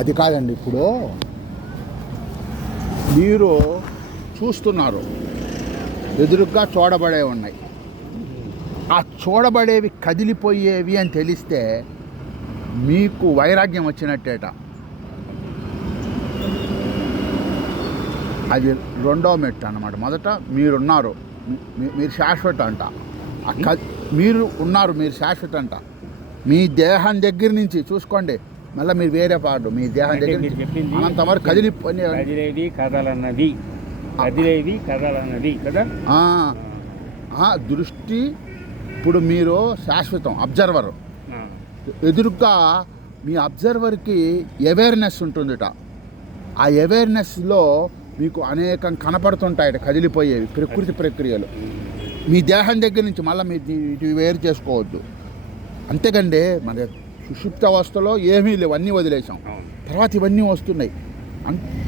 అది కాదండి. ఇప్పుడు మీరు చూస్తున్నారు, ఎదురుగ్గా చూడబడే ఉన్నాయి. ఆ చూడబడేవి కదిలిపోయేవి అని తెలిస్తే మీకు వైరాగ్యం వచ్చినట్టేట. అది రెండో మెట్టు అన్నమాట. మొదట మీరున్నారు, మీరు శాశ్వత అంట. మీరు ఉన్నారు, మీరు శాశ్వత అంట. మీ దేహం దగ్గర నుంచి చూసుకోండి, మళ్ళీ మీరు వేరే పాడు. మీ దేహం దగ్గర నుంచి అంతవరకు కదిలేది కదలన్నది కదా దృష్టి. ఇప్పుడు మీరు శాశ్వతం, అబ్జర్వర్. ఎదురుగా మీ అబ్జర్వర్కి అవేర్నెస్ ఉంటుందిట. ఆ అవేర్నెస్లో మీకు అనేకం కనపడుతుంటాయట, కదిలిపోయేవి ప్రకృతి ప్రక్రియలు. మీ దేహం దగ్గర నుంచి మళ్ళీ మీరు ఇటు వేరు చేసుకోవద్దు. అంతేకండి, మన సుషుప్త అవస్థలో ఏమీ లేవు, అన్నీ వదిలేసాం. తర్వాత ఇవన్నీ వస్తున్నాయి.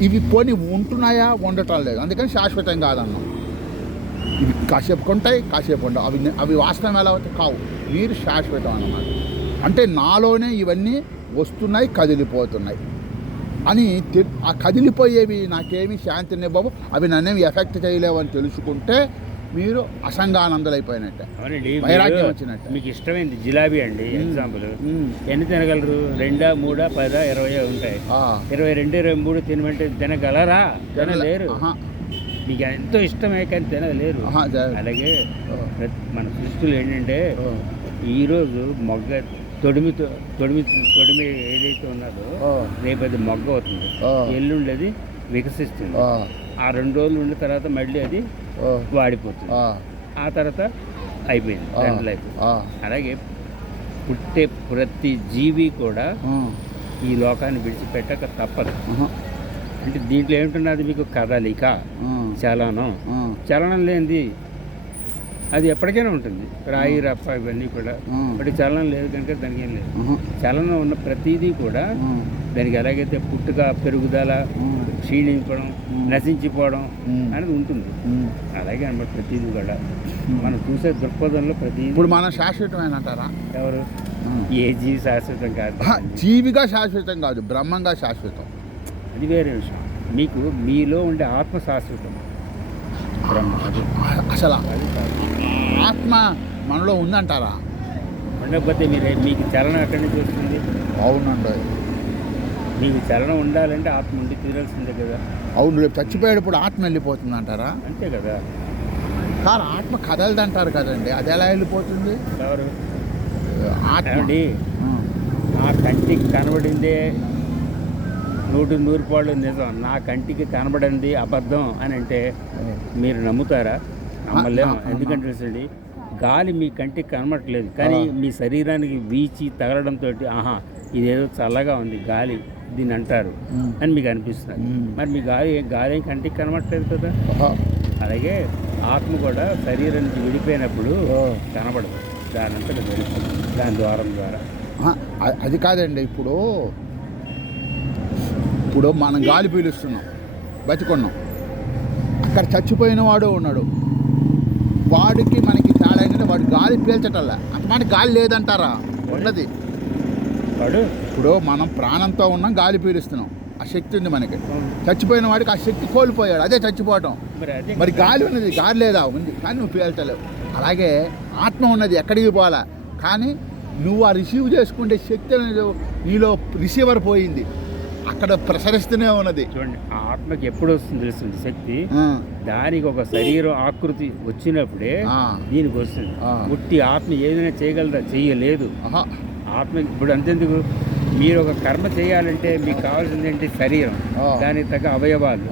ఇవి పోనీ ఉంటున్నాయా, ఉండటం లేదు. అందుకని శాశ్వతం కాదన్నాం. ఇవి కాసేపు ఉంటాయి, కాసేపు ఉండవు. అవి వాస్తవం ఎలా అవుతాయి? కావు. మీరు శాశ్వతం అన్నమాట. అంటే నాలోనే ఇవన్నీ వస్తున్నాయి, కదిలిపోతున్నాయి అని. ఆ కదిలిపోయేవి నాకేమీ శాంతినివ్వవు, అవి నన్నేమి ఎఫెక్ట్ చేయలేవు అని తెలుసుకుంటే మీరు అసంగానందలైపోయినట్టే, వైరాగ్యం వచ్చినట్టే. మీకు ఇష్టమైంది జిలాబీ అండి, ఎగ్జాంపుల్. ఎన్ని తినగలరు? 2, 3, 10, 20 ఉంటాయి. 22, 23 తినమంటే తినగలరా? తినలేరు. మీకు ఎంతో ఇష్టమే కానీ తినలేరు. అలాగే మన సృష్టిలో ఏంటంటే ఈరోజు మొగ్గ తొడిమి ఏదైతే ఉన్నదో రేపు అది మొగ్గ అవుతుంది, ఎల్లుండి అది వికసిస్తుంది. ఆ 2 రోజులు ఉండిన తర్వాత మళ్ళీ అది వాడిపోతుంది. ఆ తర్వాత అయిపోయింది దాని లైఫ్. అలాగే పుట్టే ప్రతి జీవి కూడా ఈ లోకాన్ని విడిచిపెట్టక తప్పదు. అంటే దీంట్లో ఏమిటున్నది? మీకు కదలిక, చలనం లేనిది అది ఎప్పటికైనా ఉంటుంది. రాయి రప్ప ఇవన్నీ కూడా. బట్ చలనం లేదు కనుక దానికి ఏం లేదు. చలనం ఉన్న ప్రతిదీ కూడా దానికి ఎలాగైతే పుట్టుక, పెరుగుదల, క్షీణించడం, నశించిపోవడం అనేది ఉంటుంది. అలాగే అన్నమాట ప్రతిదీ కూడా మనం చూసే దృక్పథంలో ప్రతిదీ. ఇప్పుడు మనం శాశ్వతమైన అంటారా? ఎవరు? ఏ జీవి శాశ్వతం కాదు. జీవిగా శాశ్వతం కాదు, బ్రహ్మంగా శాశ్వతం. అది వేరే విషయం. మీకు మీలో ఉండే ఆత్మ శాశ్వతం. అసలు ఆత్మ మనలో ఉందంటారా? ఉండకపోతే మీకు చలనం ఎక్కడి నుంచి వస్తుంది? అవునండి, మీకు చలనం ఉండాలంటే ఆత్మ ఉండి తీరాల్సిందే కదా. అవును, రేపు చచ్చిపోయేటప్పుడు ఆత్మ వెళ్ళిపోతుంది అంటారా? అంతే కదా. సార్, ఆత్మ కదలదంటారు కదండి, అది ఎలా వెళ్ళిపోతుంది? ఎవరు? ఆత్మ. నా కంటికి కనబడిందే 100% నిజం, నా కంటికి కనబడింది అబద్ధం అని అంటే మీరు నమ్ముతారా? నమ్మలేము. ఎందుకంటే తెలుసండి, గాలి మీ కంటికి కనబడట్లేదు, కానీ మీ శరీరానికి వీచి తగలడంతో ఇదేదో చల్లగా ఉంది గాలి, దీన్ని అంటారు అని మీకు అనిపిస్తుంది. మరి మీ గాలి కంటికి కనబడట్లేదు కదా. అలాగే ఆత్మ కూడా శరీరం నుంచి విడిపోయినప్పుడు కనబడదు, దాని అంతా జరుగుతుంది దాని ద్వారం ద్వారా. అది కాదండి, ఇప్పుడు మనం గాలి పీలుస్తున్నాం, బతికున్నాం. అక్కడ చచ్చిపోయిన వాడు ఉన్నాడు, వాడికి మనకి తేడా ఏంటంటే వాడు గాలి పీల్చటల్లా. అంతమాట గాలి లేదంటారా? ఉన్నది. ఇప్పుడు మనం ప్రాణంతో ఉన్నాం, గాలి పీలుస్తున్నాం, ఆ శక్తి ఉంది మనకి. చచ్చిపోయిన వాడికి ఆ శక్తి కోల్పోయాడు, అదే చచ్చిపోవటం. మరి గాలి ఉన్నది, గాలి లేదా? ఉంది, కానీ నువ్వు పీల్చలేవు. అలాగే ఆత్మ ఉన్నది, ఎక్కడికి పోవాలా, కానీ నువ్వు ఆ రిసీవ్ చేసుకుంటే శక్తి అనేది నీలో రిసీవర్ పోయింది, అక్కడ ప్రసరిస్తూనే ఉన్నది. చూడండి, ఆ ఆత్మకి ఎప్పుడు వస్తుంది తెలుస్తుంది శక్తి, దానికి ఒక శరీరం ఆకృతి వచ్చినప్పుడే దీనికి వస్తుంది. పుట్టి ఆత్మ ఏదైనా చేయగలదా? చెయ్యలేదు. ఆత్మ ఇప్పుడు అంతెందుకు, మీరు ఒక కర్మ చేయాలంటే మీకు కావాల్సింది ఏంటి? శరీరం, దానికి తగ్గ అవయవాలు.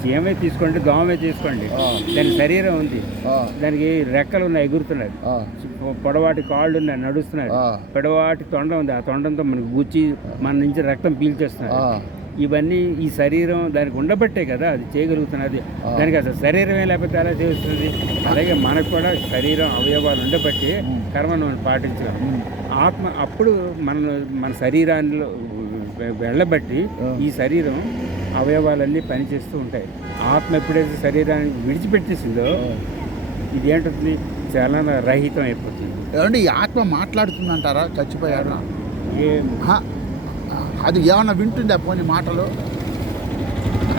చీమే తీసుకోండి, దోమే తీసుకోండి, దాని శరీరం ఉంది, దానికి రెక్కలు ఉన్నాయి, ఎగురుతున్నాయి. పొడవాటి కాళ్ళు ఉన్నాయి, నడుస్తున్నాయి. పొడవాటి తొండం ఉంది, ఆ తొండంతో మనకు గుచ్చి మన నుంచి రక్తం పీల్చేస్తున్నాయి. ఇవన్నీ ఈ శరీరం దానికి ఉండబట్టే కదా అది చేయగలుగుతున్నది. దానికి అసలు శరీరమే లేకపోతే ఎలా చేస్తుంది? అలాగే మనకు కూడా శరీరం, అవయవాలు ఉండబట్టి కర్మను మనం పాటించగలం. ఆత్మ అప్పుడు మన శరీరాన్ని వెళ్ళబట్టి ఈ శరీరం అవయవాలన్నీ పనిచేస్తూ ఉంటాయి. ఆత్మ ఎప్పుడైతే శరీరాన్ని విడిచిపెట్టేసిందో ఇది ఏంటవుతుంది? చలన రహితం అయిపోతుంది. ఏమంటే ఈ ఆత్మ మాట్లాడుతుందంటారా? చచ్చిపోయారా? అది ఏమన్నా వింటుందా పోనీ మాటలు?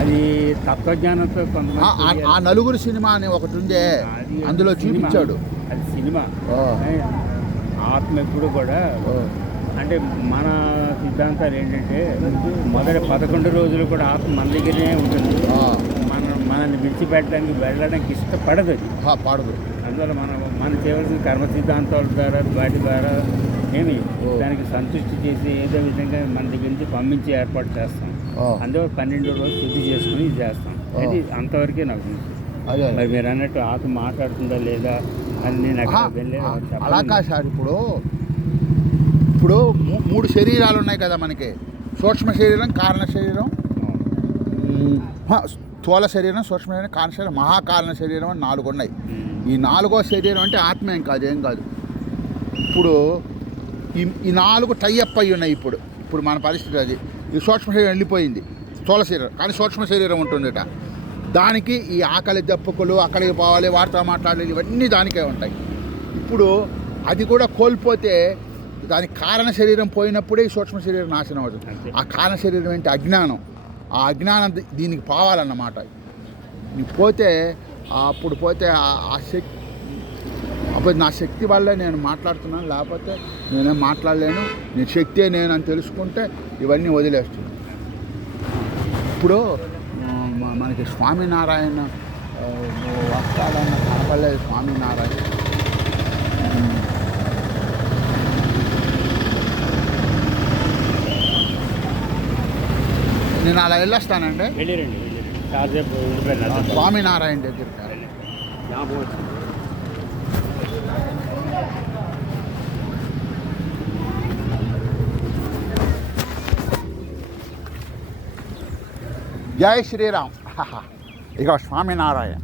అది తత్వజ్ఞానంతో కొంతమంది ఆ నలుగురు సినిమా అని ఒకటి ఉందే, అది అందులో సినిమా. చూపించాడు. అది సినిమా. ఓ. ఆత్మ ఎప్పుడు కూడా అంటే మన సిద్ధాంతాలు ఏంటంటే మొదటి 11 రోజులు కూడా ఆత్మ మన దగ్గరనే ఉంటుంది. మనల్ని విడిచిపెట్టడానికి వెళ్ళడానికి ఇష్టపడదు అది. పాడదు. అందువల్ల మనం చేయవలసిన కర్మ సిద్ధాంతాల ద్వారా వాటి ద్వారా ఏమి దానికి సంతృష్టి చేసి ఏదో విధంగా మన దగ్గర నుంచి పంపించి ఏర్పాటు చేస్తాం. అందువల్ల 12 రోజులు శుద్ధి చేసుకుని ఇది చేస్తాం. అది అంతవరకే నాకు తెలుసు. మరి మీరు అన్నట్టు ఆత్మ మాట్లాడుతుందా లేదా అని నేను అక్కడ వెళ్ళలేదు. అలా కాదు సార్, ఇప్పుడు 3 శరీరాలు ఉన్నాయి కదా మనకి. సూక్ష్మ శరీరం, కారణ శరీరం, స్థూల శరీరం, సూక్ష్మ శరీరం, కారణ శరీరం, మహాకారణ శరీరం అని 4 ఉన్నాయి. ఈ 4వ శరీరం అంటే ఆత్మ ఏం కాదు, ఏం కాదు. ఇప్పుడు ఈ 4 టైఅప్ అయ్యి ఉన్నాయి. ఇప్పుడు మన పరిస్థితి అది. ఈ సూక్ష్మ శరీరం వెళ్ళిపోయింది, స్థూల శరీరం, కానీ సూక్ష్మ శరీరం ఉంటుందిట. దానికి ఈ ఆకలి దప్పుకులు, అక్కడికి పోవాలి, వార్తా మాట్లాడాలి, ఇవన్నీ దానికే ఉంటాయి. ఇప్పుడు అది కూడా కోల్పోతే దానికి కారణ శరీరం పోయినప్పుడే ఈ సూక్ష్మ శరీరం నాశనం అవుతుంది. ఆ కారణ శరీరం ఏంటి? అజ్ఞానం. ఆ అజ్ఞానం దీనికి పోవాలన్నమాట. నీకు పోతే అప్పుడు పోతే ఆ శక్తి, అప్పుడు నా శక్తి వల్లే నేను మాట్లాడుతున్నాను, లేకపోతే నేనేం మాట్లాడలేను, నీ శక్తే నేను అని తెలుసుకుంటే ఇవన్నీ వదిలేస్తున్నాను. ఇప్పుడు మనకి స్వామినారాయణ వస్తాడన్న కనపడలేదు. స్వామినారాయణ నేను అలా వెళ్ళొస్తానండి. స్వామినారాయణ దగ్గరికి జై శ్రీరామ్. ఇక స్వామినారాయణ.